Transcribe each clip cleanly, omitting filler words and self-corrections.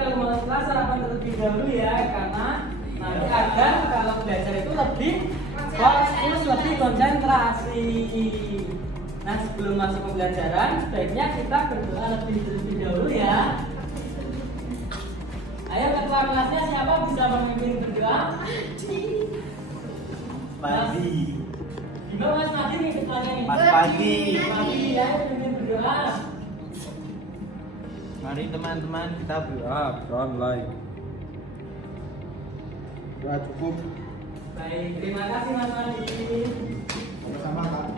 kalau masuk kelas sarapan terlebih dahulu ya, karena nanti agar kalau belajar itu lebih fokus, lebih konsentrasi. Nah, sebelum masuk pembelajaran, sebaiknya kita berdoa terlebih dahulu ya. Ayo ketua kelasnya siapa bisa memimpin berdoa? Padi. Gimana Mas Nadi nih ketuanya nih? Mas Padi. Padi ya, memimpin berdoa. Mari teman-teman kita berdoa. Mulai. Doa cukup. Baik, terima kasih Mas Nadi. Sama-sama Kak.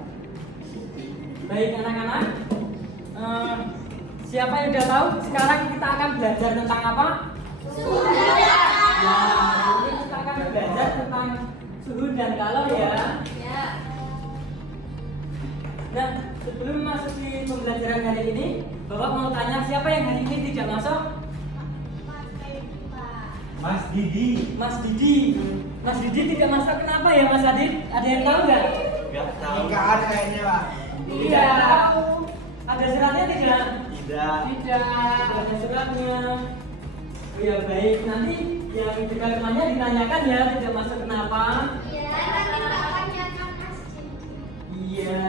Baik anak-anak, siapa yang udah tahu sekarang kita akan belajar tentang apa? Suhu. Nah, ini kita akan belajar tentang suhu dan kalor ya. Nah, sebelum masuk di pembelajaran hari ini, Bapak mau tanya siapa yang hari ini tidak masuk? Mas Didi. Mas Didi. Mas Didi tidak masuk kenapa ya Mas Adit? Ada yang tahu nggak? Enggak tahu. Enggak ada kayaknya, Pak. Iya. Ada suratnya tidak? Tidak. Tidak. Ada suratnya. Oh ya baik. Nanti yang di kalimatnya ditanyakan ya tidak masuk kenapa? Iya.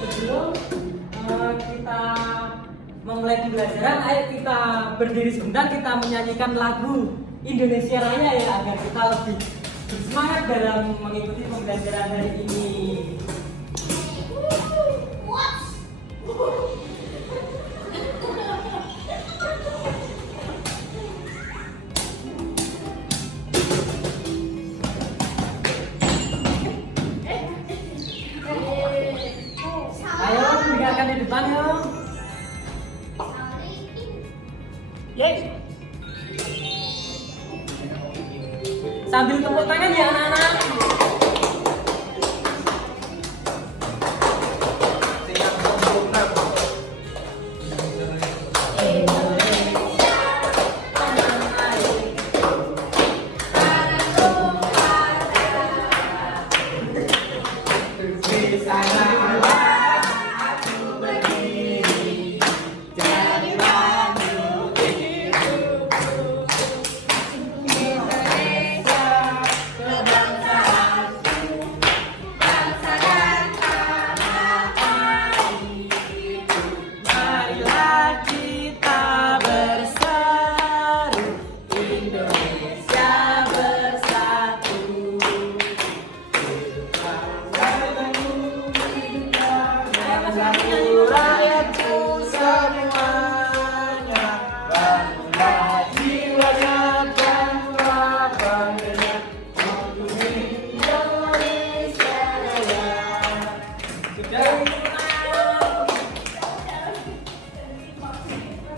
Sebelum kita memulai pembelajaran, ayo kita berdiri sebentar, kita menyanyikan lagu Indonesia Raya ya agar kita lebih bersemangat dalam mengikuti pembelajaran hari ini. Ayo mendengarkan di depan ya. Yeay. Sambil tepuk tangan ya anak-anak.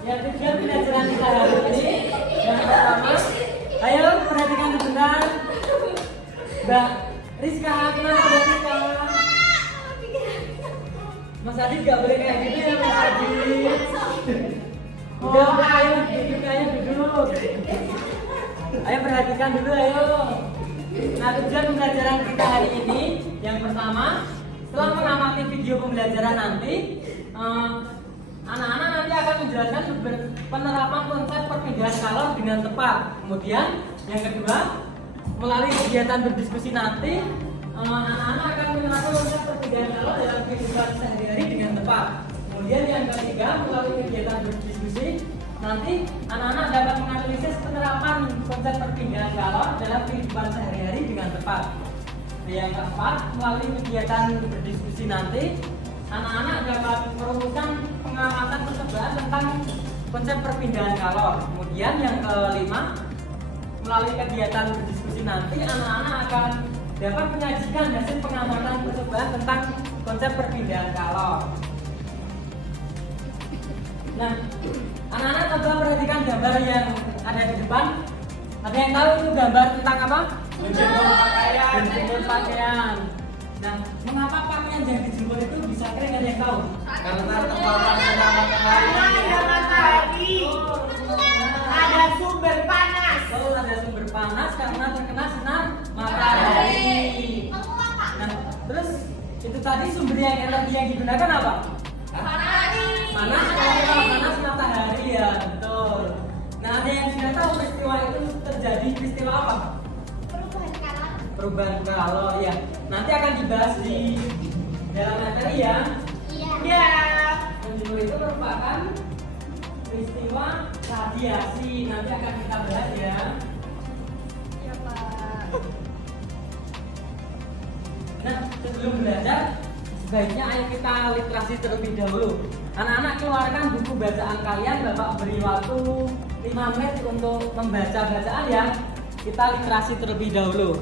Ya, tujuan pembelajaran kita hari ini yang pertama, ayo perhatikan sebentar. Mbak Rizka, kenapa Mbak Rizka? Mas Adit gak boleh kayak gitu ya Mas Adit. Udah, ayo duduk. Ayo perhatikan dulu, ayo. Nah, tujuan pembelajaran kita hari ini yang pertama, setelah mengamati video pembelajaran nanti, anak-anak nanti akan menjelaskan penerapan konsep perpindahan kalor dengan tepat. Kemudian yang kedua, melalui kegiatan berdiskusi nanti, anak-anak akan menerapkan konsep perpindahan kalor dalam kehidupan sehari-hari dengan tepat. Kemudian yang ketiga, melalui kegiatan berdiskusi nanti anak-anak dapat menganalisis penerapan konsep perpindahan kalor dalam kehidupan sehari-hari dengan tepat. Yang keempat, melalui kegiatan berdiskusi nanti anak-anak dapat merumuskan pengamatan percobaan tentang konsep perpindahan kalor. Kemudian yang kelima, melalui kegiatan berdiskusi nanti anak-anak akan dapat menyajikan hasil pengamatan percobaan tentang konsep perpindahan kalor. Nah, anak-anak coba perhatikan gambar yang ada di depan. Ada yang tahu itu gambar tentang apa? Menjemur pakaian. Nah, mengapa pakaian yang dijemur itu bisa kering? Ada yang tahu? Karena tempapan sinar matahari. Ada sumber panas. Oh, ada sumber panas karena terkena sinar matahari. Nah, terus itu tadi sumber yang energi yang digunakan apa? Panas, kalau panas matahari ya, betul. Nah, ada yang sudah tahu peristiwa itu terjadi peristiwa apa? Perubahan kalor ya. Nanti akan dibahas di dalam materi ya. Ya. Menjemur itu merupakan peristiwa radiasi. Nanti akan kita bahas ya. Ya, Pak. Nah, sebelum belajar, sebaiknya ayo kita literasi terlebih dahulu. Anak-anak keluarkan buku bacaan kalian, Bapak beri waktu 5 menit untuk membaca bacaan ya. Kita literasi terlebih dahulu.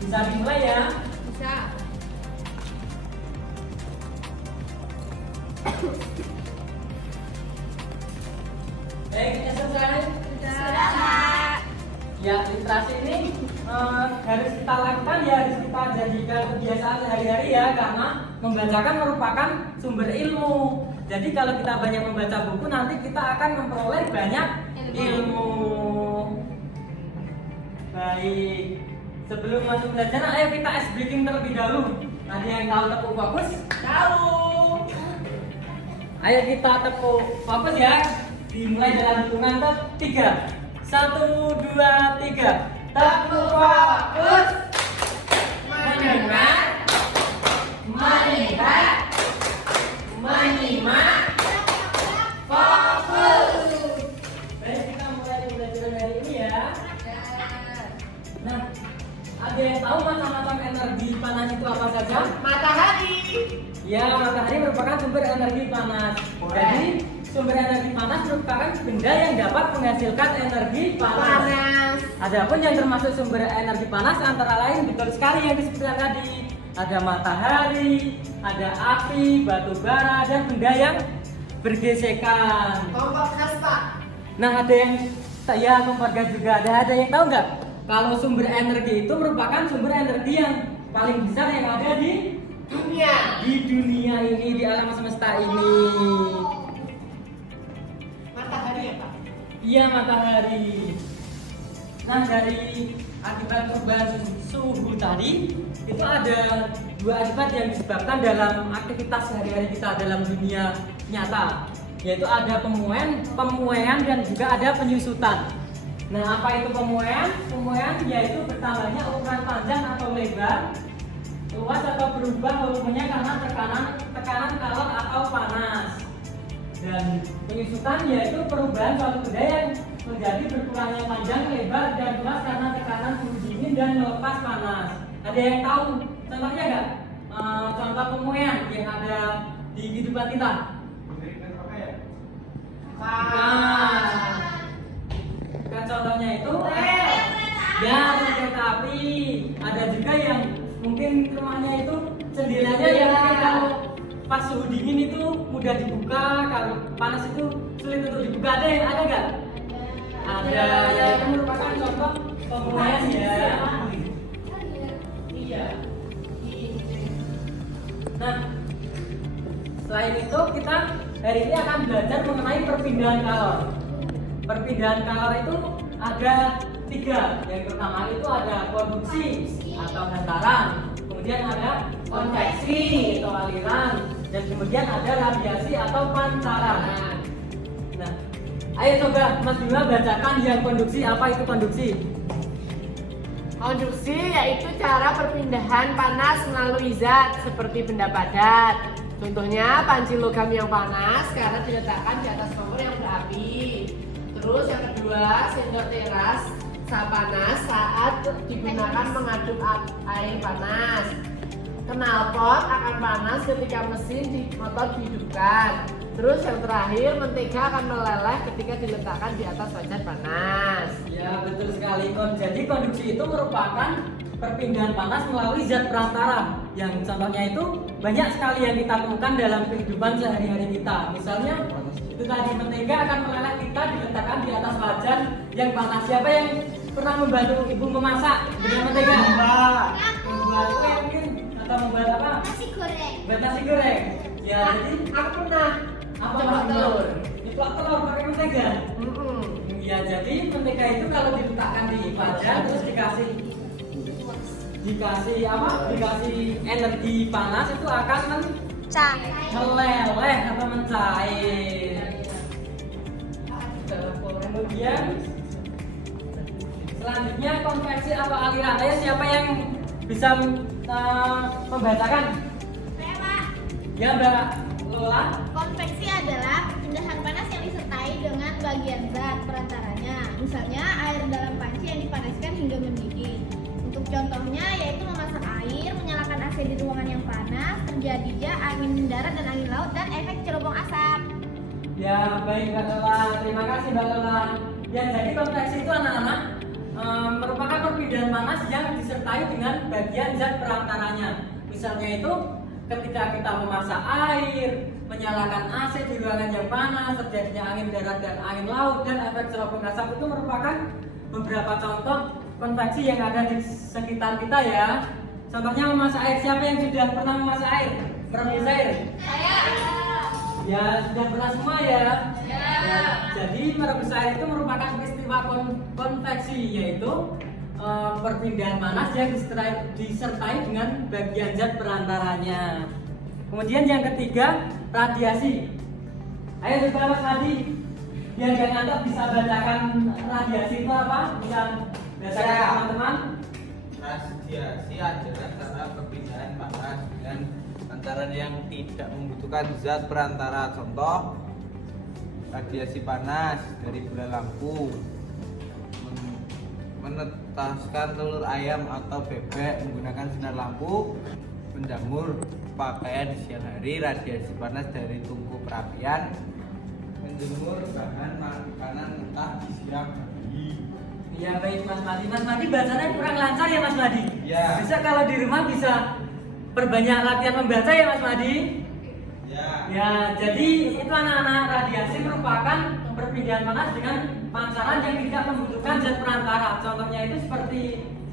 Bisa dimulai ya. Bisa. Baik, selesai. Sudah, Pak. Ya, literasi ini harus kita lakukan ya, harus kita jadikan kebiasaan sehari-hari ya, karena membacakan merupakan sumber ilmu. Jadi kalau kita banyak membaca buku, nanti kita akan memperoleh banyak ilmu. Baik, sebelum masuk belajar, ayo kita ice breaking terlebih dahulu. Ada yang tahu tepuk fokus? Tahu. Ayo kita tepuk fokus ya. Dimulai dalam hitungan ketiga. 1, 2, 3. Tepuk fokus. Mendengar, melihat, menyimak, fokus. Baik, kita mulai belajar hari ini ya. Nah, ada yang tahu macam-macam energi panas itu apa saja? Matahari. Ya, matahari merupakan sumber energi panas. Jadi, sumber energi panas merupakan benda yang dapat menghasilkan energi panas. Adapun yang termasuk sumber energi panas antara lain betul sekali yang disebutkan tadi. Ada matahari, ada api, batu bara, dan benda yang bergesekan. Kompor gas, Pak. Nah, ada yang ya kompor gas juga ada yang tahu nggak? Kalau sumber energi itu merupakan sumber energi yang paling besar yang ada di Dunia. dunia ini, di alam semesta ini. Matahari ya, Pak. Iya, matahari. Nah, dari akibat perubahan suhu tadi itu ada 2 akibat yang disebabkan dalam aktivitas sehari-hari kita dalam dunia nyata, yaitu ada pemuaian dan juga ada penyusutan. Nah, apa itu pemuaian? Pemuaian yaitu bertambahnya ukuran panjang atau lebar, luas atau berubah volumenya karena tekanan kalor atau panas. Dan penyusutan yaitu perubahan suatu benda yang menjadi berkurangnya panjang, lebar, dan luas karena tekanan suhu dingin dan melepas panas. Ada yang tahu contohnya nggak? Contoh pemuaian yang ada di kehidupan kita? Kan contohnya itu ya kereta api. Ada juga yang mungkin rumahnya itu jendelanya yang mungkin kalau pas suhu dingin itu mudah dibuka, kalau panas itu sulit untuk dibuka. Ada nggak? Ada, ya itu merupakan contoh pemuaian ya. Iya. Nah, selain itu kita hari ini akan belajar mengenai perpindahan kalor. Perpindahan kalor itu ada 3. Yang pertama itu ada konduksi atau hantaran, kemudian ada konveksi atau aliran, dan kemudian ada radiasi atau pancaran. Nah, ayo coba Mas Bima bacakan yang konduksi. Apa itu konduksi? Konduksi yaitu cara perpindahan panas melalui zat seperti benda padat. Contohnya panci logam yang panas karena diletakkan di atas kompor yang berapi. Terus yang kedua, sendok teras panas saat digunakan mengaduk air panas. Knalpot akan panas ketika mesin di motor dihidupkan. Terus yang terakhir, mentega akan meleleh ketika diletakkan di atas wajan panas. Ya, betul sekali. Jadi konduksi itu merupakan perpindahan panas melalui zat perantara. Yang contohnya itu banyak sekali yang kita temukan dalam kehidupan sehari-hari kita. Misalnya itu tadi, mentega akan meleleh ketika diletakkan di atas wajan yang panas. Siapa yang pernah membantu ibu memasak dengan mentega? Membuat kue mungkin, atau membuat apa? Nasi goreng. Buat nasi goreng. Ya, jadi Aku pernah apa coba Mas Bima? telur. Diplak telur pakai mentega. Ya, jadi mentega itu kalau diletakkan di wajan terus dikasih energi panas itu akan Pecah. meleleh atau mencair. Kemudian selanjutnya konveksi atau aliran. Ayo siapa yang bisa membacakan? Saya, Pak. Ya Mbak Lola. Konveksi adalah perpindahan panas yang disertai dengan bagian zat perantaranya. Misalnya air dalam panci yang dipanaskan hingga mendidih. Untuk contohnya yaitu memasak air, menyalakan AC di ruangan yang panas, terjadinya angin darat dan angin laut dan efek cerobong asap. Ya baik Mbak Lola, terima kasih Mbak Lola. Ya jadi konveksi itu anak-anak merupakan perpindahan panas yang disertai dengan bagian zat perantaranya. Misalnya itu ketika kita memasak air, menyalakan AC di ruangan yang panas, terjadinya angin darat dan angin laut dan efek cerobong asap itu merupakan beberapa contoh konveksi yang ada di sekitar kita ya. Contohnya memasak air, siapa yang sudah pernah memasak air? Merebus air? Saya. Ya sudah pernah semua ya. Ya, jadi merebus air itu merupakan peristiwa konveksi, yaitu perpindahan panas yang disertai dengan bagian zat perantaranya. Kemudian yang ketiga, radiasi. Ayo coba Mas Hadi, biar gak ngantuk bisa bacakan radiasi itu apa? Bisa bacakan teman-teman. Radiasi adalah cara perpindahan panas dan antara yang tidak membutuhkan zat perantara. Contoh, radiasi panas dari bola lampu, menetaskan telur ayam atau bebek menggunakan sinar lampu, menjamur pakaian di siang hari. Radiasi panas dari tungku perapian, menjemur bahan makanan mentah di siang hari. Ya baik Mas Madi. Mas Madi bacanya kurang lancar ya Mas Madi. Ya. Bisa kalau di rumah bisa perbanyak latihan membaca ya Mas Madi. Ya, jadi itu anak-anak, radiasi merupakan perpindahan panas dengan pancaran yang tidak membutuhkan zat perantara. Contohnya itu seperti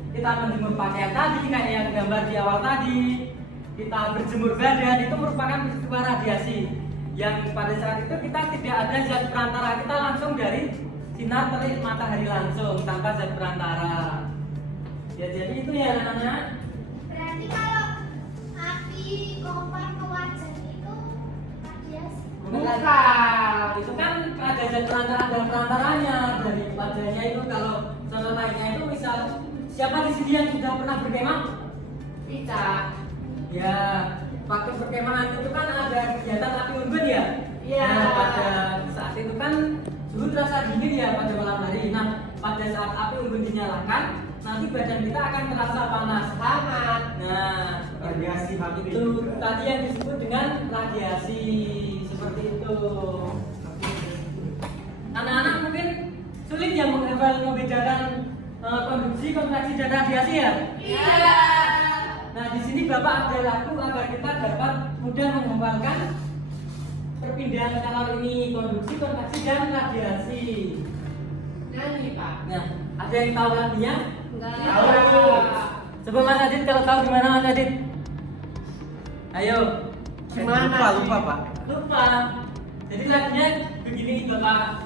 kita menjemur pakaian tadi, kayak yang gambar di awal tadi. Kita berjemur badan, itu merupakan peristiwa radiasi. Yang pada saat itu kita tidak ada zat perantara, kita langsung dari sinar terik matahari langsung tanpa zat perantara. Ya, jadi itu ya anak-anak. Berarti kalau api kompor ke wajan itu radiasi. Bukan, itu kan ada zat perantara, ada perantaranya dari wajahnya itu. Kalau contoh lainnya itu misal siapa di sini yang sudah pernah berkemah? Ica. Ya, waktu perkemahan itu kan ada kegiatan api unggun ya. Iya. Nah, pada saat itu kan suhu terasa dingin ya pada malam hari. Nah, pada saat api unggun dinyalakan, nanti badan kita akan terasa panas, hangat. Nah, Radiasi itu tadi yang disebut dengan radiasi, seperti itu. Anak-anak mungkin sulit ya membedakan konduksi, konveksi dan radiasi ya. Iya. Nah, di sini Bapak ada lagu agar kita dapat mudah menghafalkan perpindahan kalor ini, konduksi, konveksi dan radiasi. Nyanyi Pak. Nah, ada yang tahu lagunya? Enggak. Tahu. Coba Mas Adit kalau tahu gimana Mas Adit? Ayo. Gimana? Lupa Pak. Lupa. Jadi lagunya begini Bapak.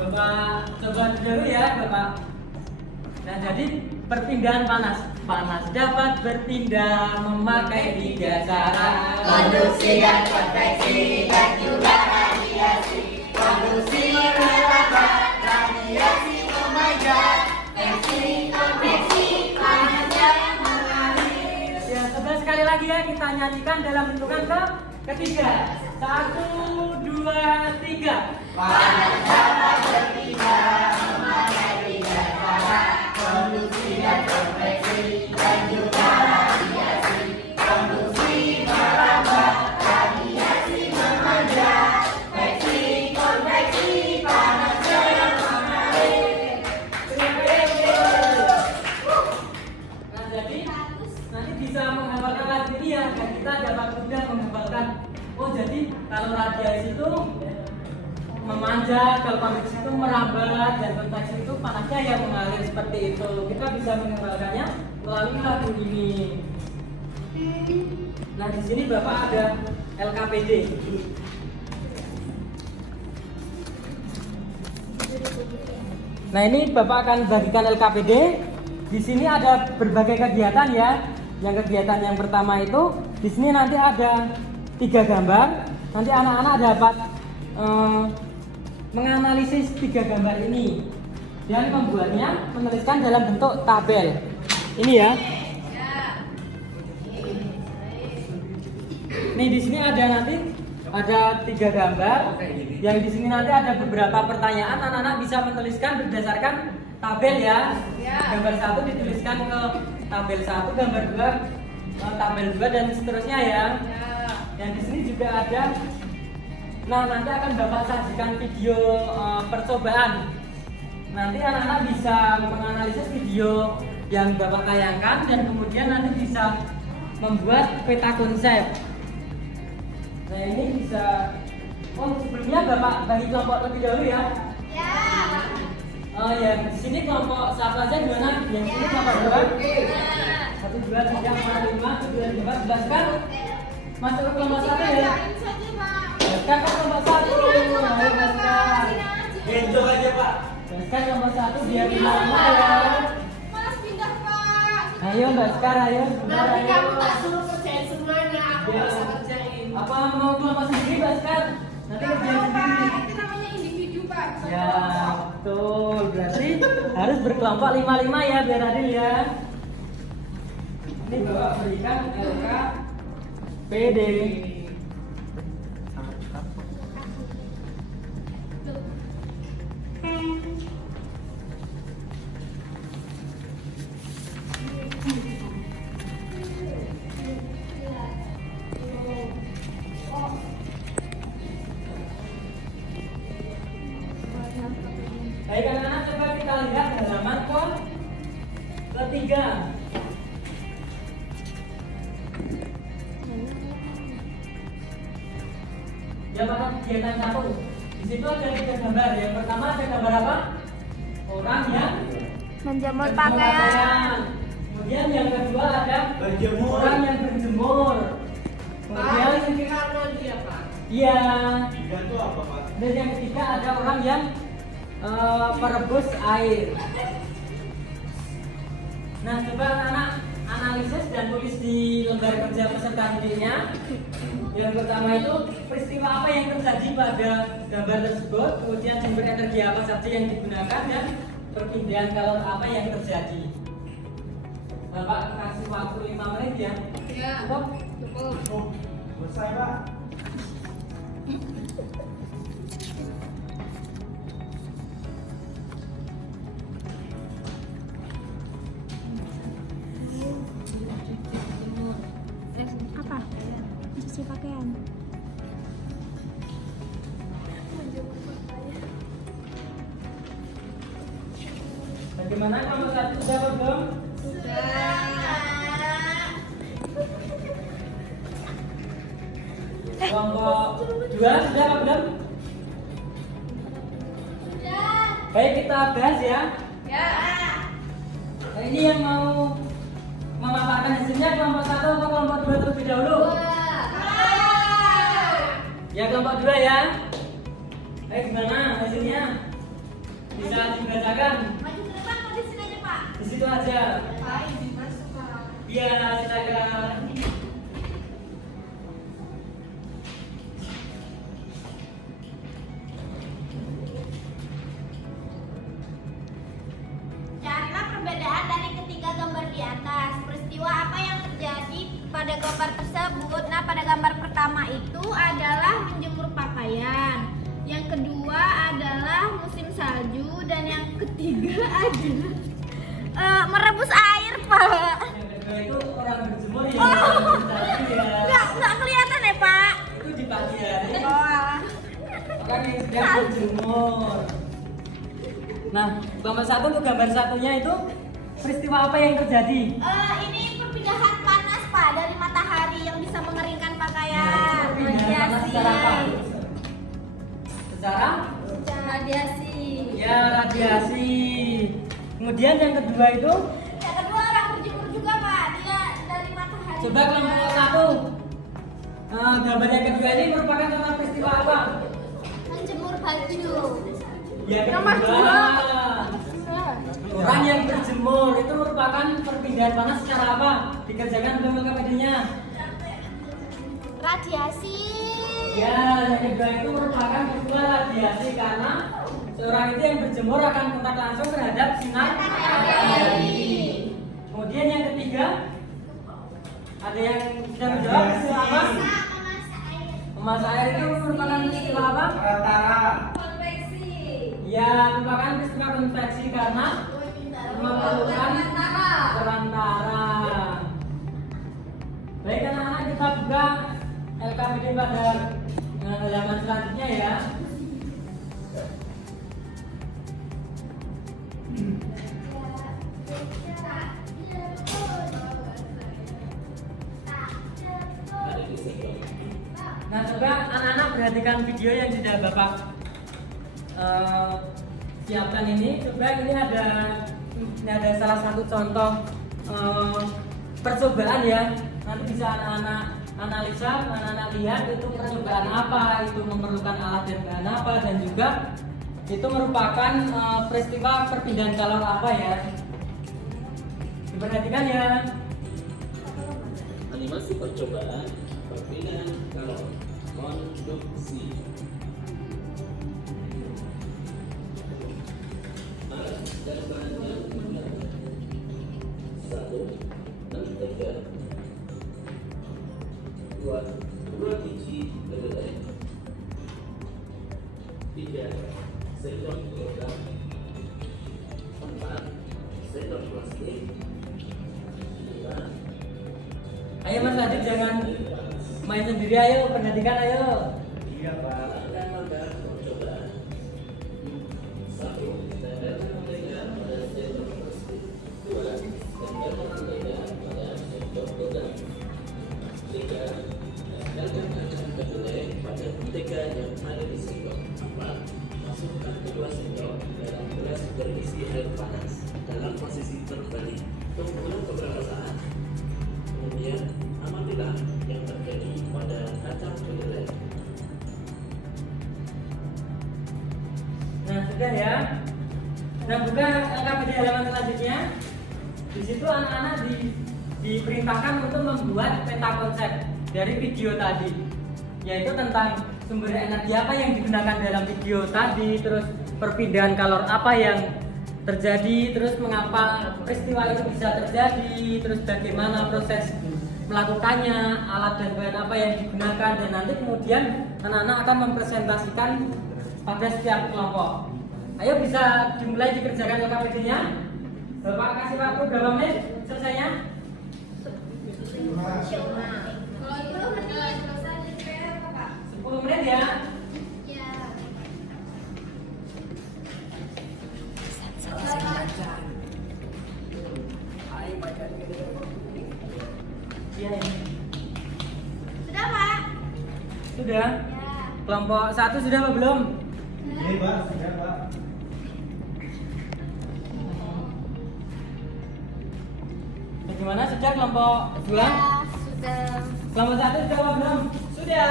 Bapak coba dulu ya Bapak. Nah, jadi perpindahan panas. Panas dapat berpindah memakai 3 cara. Konduksi dan konveksi dan juga radiasi. Konduksi merapat, radiasi memanjat. Konveksi panasnya mengalir. Ya, coba sekali lagi ya kita nyanyikan dalam bentukan ketiga. 1, 2, 3. Panas dapat berpindah memakai 3 cara. Konduksi dan konveksi dan juga radiasi. Konduksi merapat, radiasi memanjat. Konveksi panasnya mengalir. Nah, jadi nanti bisa menghafalkan lagu ini ya, dan kita dapat mudah menghafalkan. Oh, jadi kalau radiasi itu memanjat, kalau konveksi itu merambat, dan konveksi itu panasnya yang mengalir seperti itu. Kita bisa menghafalkannya melalui lagu ini. Nah, di sini Bapak ada LKPD. Nah, ini Bapak akan bagikan LKPD. Di sini ada berbagai kegiatan ya. yang kegiatan yang pertama itu di sini nanti ada 3 gambar. Nanti anak-anak dapat menganalisis 3 gambar ini dan membuatnya, menuliskan dalam bentuk tabel. Ini ya. Nih di sini ada 3 gambar. Yang di sini nanti ada beberapa pertanyaan. Anak-anak bisa menuliskan berdasarkan tabel ya. Gambar 1 dituliskan ke tabel 1, gambar 2 tabel 2 dan seterusnya ya. Yang di sini juga ada. Nah, nanti akan Bapak sajikan video percobaan. Nanti anak-anak bisa menganalisis video yang Bapak tayangkan dan kemudian nanti bisa membuat peta konsep. Nah, ini bisa. Sebelumnya Bapak bagi kelompok lebih dahulu ya. Ya. Yang di sini kelompok 1 aja di mana? Yang di sini kelompok 2. 1, 2, 3, 4, 5, 6, 7, 8, 11 kan? Masuk ke kelompok 1 ya. Baskar kan kelompok 1. Ayo Baskar. Gitu aja Pak. Baskar kelompok 1 biar lama ya. Mas pindah Pak. Ayo Baskar, ayo. Nanti Ayo. kamu tak suruh kerjain semuanya, aku Ya. nggak usah kerjain. Apa mau kelompok sendiri Baskar? Nanti kerjain sendiri. Itu namanya individu Pak. Ya, betul. Berarti harus berkelompok 5-5 ya biar adil ya. Ini Bapak berikan LKPD. Baik anak-anak, coba kita lihat halaman ketiga. Ya pada kegiatan 1. Di situ ada 3 gambar. Yang pertama ada gambar apa? Orang yang Menjemur pakaian. Kemudian yang kedua ada Berjemur. orang yang berjemur. Kemudian Pak, ini karena dia Pak. iya. Tiga itu apa Pak? Dan yang ketiga ada orang yang merebus air. Nah, coba anak-anak analisis dan tulis di lembar kerja peserta didiknya. Yang pertama itu peristiwa apa yang terjadi pada gambar tersebut, kemudian sumber energi apa saja yang digunakan dan perpindahan kalor apa yang terjadi. Bapak kasih waktu 5 menit ya. Ya. Cukup? Cukup. Selesai Pak. Apa? Cuci pakaian. Bagaimana nomor 1 sudah belum? Sudah. Kelompok 2 sudah apa belum? Sudah. Baik, kita bahas ya. Ya. Nah, ini yang mau memaparkan hasilnya kelompok 1 atau kelompok 2 terlebih dahulu? Ya kelompok 2 ya. Baik, gimana hasilnya? Bisa dibacakan? Maju ke depan atau di sini aja Pak? Di situ aja. Pak, izin masuk Pak. Iya, silakan. Carilah perbedaan dari ketiga gambar di atas. Peristiwa apa yang terjadi pada gambar tersebut? Nah, pada gambar pertama itu adalah menjemur pakaian. Yang kedua adalah musim salju dan yang ketiga adalah merebus air, Pak. Yang kedua itu orang berjemur ya. Oh. Tadi ya. Nggak kelihatan ya, Pak? Itu di pagi hari. Oh. Orang yang sedang berjemur. Nah, gambar 1 untuk gambar satunya itu peristiwa apa yang terjadi? Ini perpindahan panas, Pak, dari matahari yang bisa mengeringkan pakaian. Nah, perpindahan panas secara apa? Secara? Radiasi. Ya, radiasi. Kemudian yang kedua itu Yang kedua orang berjemur juga, Pak. Dia dari matahari. coba kelompok 1. Gambar yang kedua ini merupakan contoh peristiwa apa? Menjemur baju. Yang Nomor kedua. Orang yang berjemur itu merupakan perpindahan panas secara apa? Dikerjakan belum LKPD-nya? Radiasi. Ya, yang kedua itu merupakan kedua radiasi karena seorang itu yang berjemur akan kontak langsung terhadap sinar matahari. Kemudian yang ketiga, ada yang sudah menjawab istilah apa? Memasak air itu merupakan istilah apa? Rata-rata. Ya, merupakan istilah konveksi karena memerlukan perantara. Baik anak-anak, kita buka LKPD pada halaman selanjutnya ya. Nah, coba anak-anak perhatikan video yang sudah Bapak siapkan ini. Coba ini ada salah satu contoh percobaan ya. Nanti bisa anak-anak analisa, anak-anak lihat itu percobaan apa, itu memerlukan alat dan bahan apa, dan juga itu merupakan peristiwa perpindahan kalor apa ya. Diperhatikan ya. Animasi percobaan perpindahan kalor konduksi. Alat dan bahannya adalah 1. Mentega 2 biji kedelai 3 sendok logam 4 sendok plastik 5. Ayo Mas Adit, jangan main sendiri, ayo perhatikan ayo. Iya, Pak. Alat modal percobaan 1. Tender mentega pada sendok plastik 2. Tender mentega pada sendok logam 3. Tender kacang kedelai pada mentega yang ada di sendok 4. Masukkan kedua sendok dalam gelas berisi air panas dalam posisi terbalik. Tunggu beberapa saat. Kemudian amatilah yang terjadi pada kacang kedelai. Nah, sudah ya. Nah, buka LKPD halaman selanjutnya. Di situ anak-anak diperintahkan untuk membuat peta konsep dari video tadi, yaitu tentang sumber energi apa yang digunakan dalam video tadi, terus perpindahan kalor apa yang terjadi, terus mengapa peristiwa itu bisa terjadi, terus bagaimana proses melakukannya, alat dan bahan apa yang digunakan, dan nanti kemudian anak-anak akan mempresentasikan pada setiap kelompok. Ayo, bisa dimulai dikerjakan LKPD-nya. Bapak kasih waktu berapa menit selesainya? 10 menit ya. Iya. Sudah, Pak? Sudah. Ya. Kelompok 1 sudah apa belum? Iya, Pak. Sudah, Pak. Bagaimana, sudah kelompok 2? Sudah. Kelompok 1 sudah apa belum? Sudah.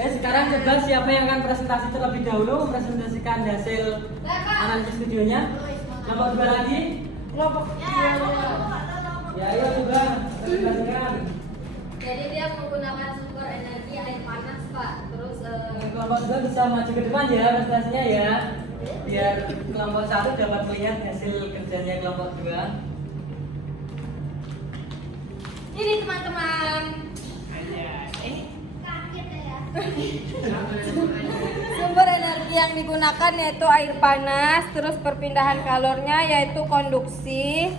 Sekarang coba siapa yang akan presentasi terlebih dahulu, presentasikan hasil analisis videonya. Kelompok 2 lagi. Kelompok ya, ayo coba presentasikan. Jadi dia menggunakan sumber energi air panas, Pak. Terus Kelompok 2 bisa maju ke depan ya presentasinya ya, biar kelompok 1 dapat melihat hasil kerjanya kelompok 2. ini teman-teman, Kaget ya. sumber energi yang digunakan yaitu air panas. Terus perpindahan kalornya yaitu konduksi.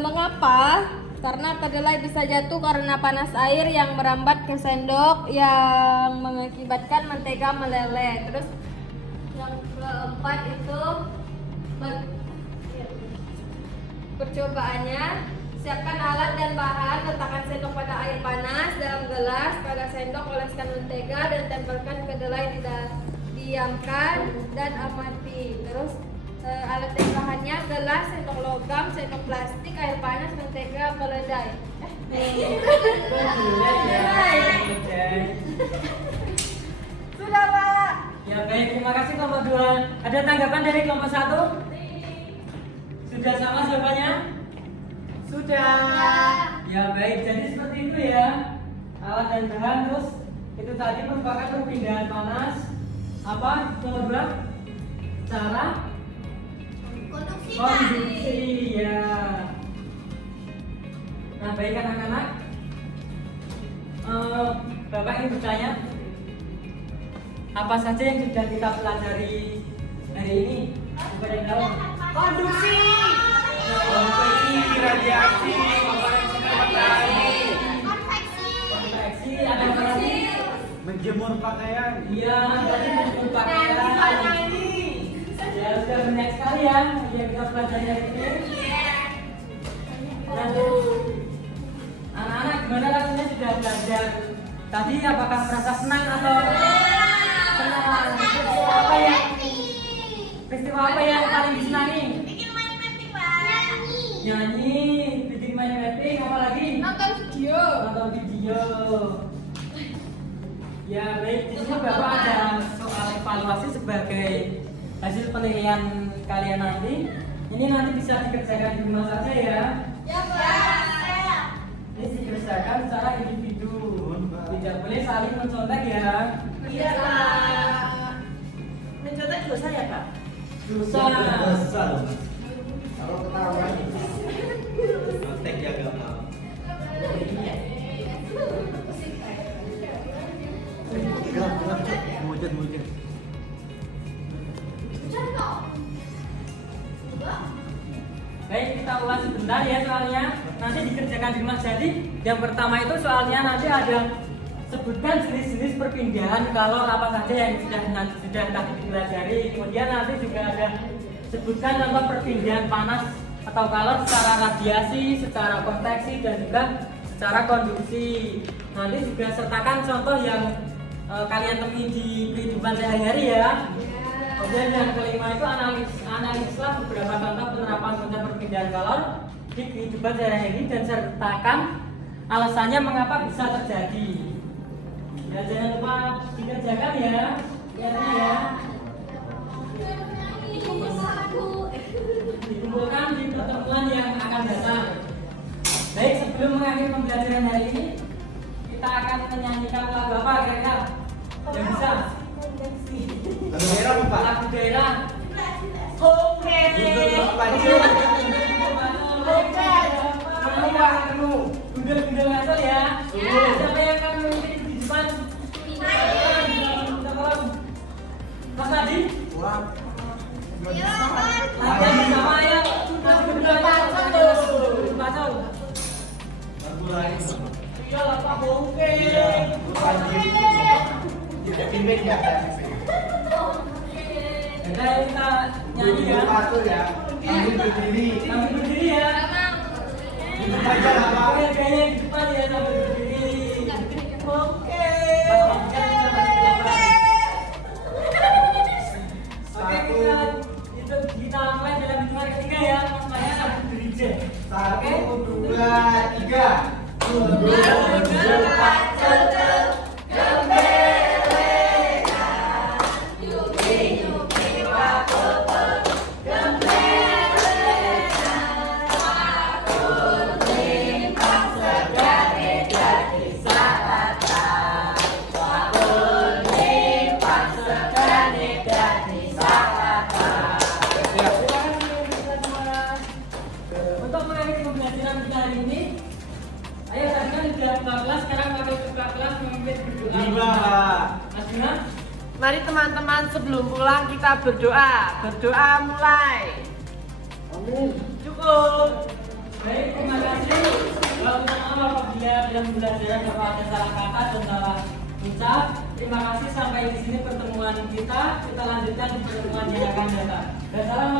Mengapa? Karena kedelai bisa jatuh karena panas air yang merambat ke sendok yang mengakibatkan mentega meleleh. Terus yang keempat itu percobaannya, siapkan alat dan bahan, letakkan sendok pada air panas dalam gelas, pada sendok oleskan mentega dan tempelkan kedelai, diamkan dan amati. Terus alat dan bahannya gelas, sendok logam, sendok plastik, air panas, mentega, keledai. Sudah, Pak. Ya baik, terima kasih kelompok 2. Ada tanggapan dari kelompok 1? Sudah sama jawabannya? Sudah. Ya baik, jadi seperti itu ya. Alat dan bahan, terus itu tadi merupakan perpindahan panas. Apa? Nomor dua? Cara Konduksi. konduksi ya. Nah baik anak-anak, Bapak ingin bertanya apa saja yang sudah kita pelajari hari ini? Siapa yang tahu? Konduksi. Konveksi, radiasi, paparan sinar matahari, Konveksi. Konveksi, ada apa lagi? menjemur pakaian. Iya, tadi menjemur pakaian. Nyanyi. Ya sudah banyak sekali ya yang kita pelajari hari ini. Dan anak-anak gimana rasanya sudah belajar? Tadi apakah merasa senang atau senang? Peristiwa apa yang paling disenangi? Bikin main mapping, Pak. Nyanyi, bikin main mapping, apa lagi? Nonton video. Nonton video. Ya baik, di sini Bapak ada soal evaluasi sebagai hasil penilaian kalian nanti. Ini nanti bisa dikerjakan di rumah saja ya. Ya, Pak. Ini dikerjakan secara individu. Tidak boleh saling mencontek ya. Iya, Pak. Mencontek dosa ya, Pak? Dosa. Kalau ketahuan, kontek jaga mau. Mujud. Baik, kita ulas sebentar ya soalnya. Nanti dikerjakan di rumah. Jadi yang pertama itu soalnya nanti ada sebutkan jenis-jenis perpindahan kalor apa saja yang sudah tadi dipelajari. Kemudian nanti juga ada sebutkan contoh perpindahan panas atau kalor secara radiasi, secara konveksi dan juga secara konduksi. Nanti juga sertakan contoh yang kalian temui di kehidupan sehari-hari ya. Kemudian yang kelima itu analislah beberapa contoh penerapan konsep perpindahan kalor di kehidupan sehari-hari dan sertakan alasannya mengapa bisa terjadi. Ya jangan lupa dikerjakan ya. Ya. Dikumpulkan di pertemuan yang akan datang. Baik, sebelum mengakhiri pembelajaran hari ini, kita akan menyanyikan lagu apa kira-kira? Yang bisa? Lagu daerah apa, Pak? Lagu daerah. Oke. Gundul asal ya. Siapa yang akan memimpin di depan? Mas Nadi? Latihan bersama ya. Pacul. Iya lah Pak Bongke. Kita nyanyi ya. Sambil berdiri ya. Gaya di depan ya sambil berdiri. Oke. Kita mulai dalam hitungan ketiga ya. Semuanya sambil berdiri. 1, 2, 3. Untuk mengakhiri pembelajaran kita hari ini, ayo tadi kan sudah buka kelas, sekarang wakil ketua kelas memimpin berdoa. Mas Bima, Mari teman-teman sebelum pulang kita berdoa. Berdoa mulai. Cukup. baik terima kasih. Maaf apabila dalam pembelajaran Bapak ada salah kata dan salah ucap. Terima kasih sampai di sini pertemuan kita. Kita lanjutkan di pertemuan yang akan datang. Wassalamualaikum.